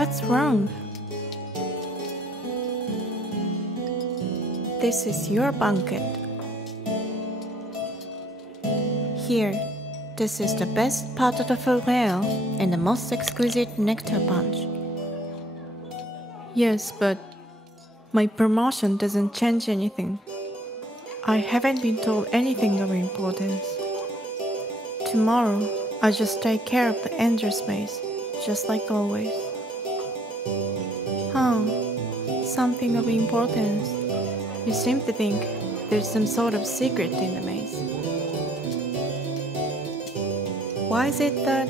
What's wrong? This is your banquet. Here, this is the best part of the full meal and the most exquisite nectar punch. Yes, but my promotion doesn't change anything. I haven't been told anything of importance. Tomorrow, I'll just take care of the ender space, just like always. Something of importance. You seem to think there's some sort of secret in the maze. Why is it that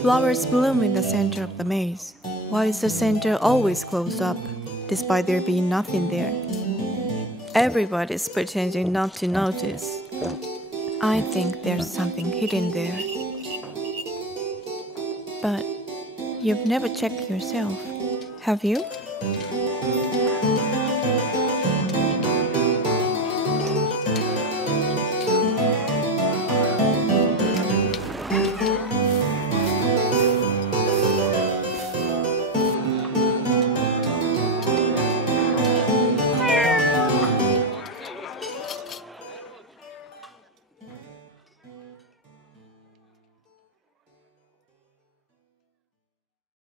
flowers bloom in the center of the maze? Why is the center always closed up, despite there being nothing there? Everybody's pretending not to notice. I think there's something hidden there. But you've never checked yourself, have you?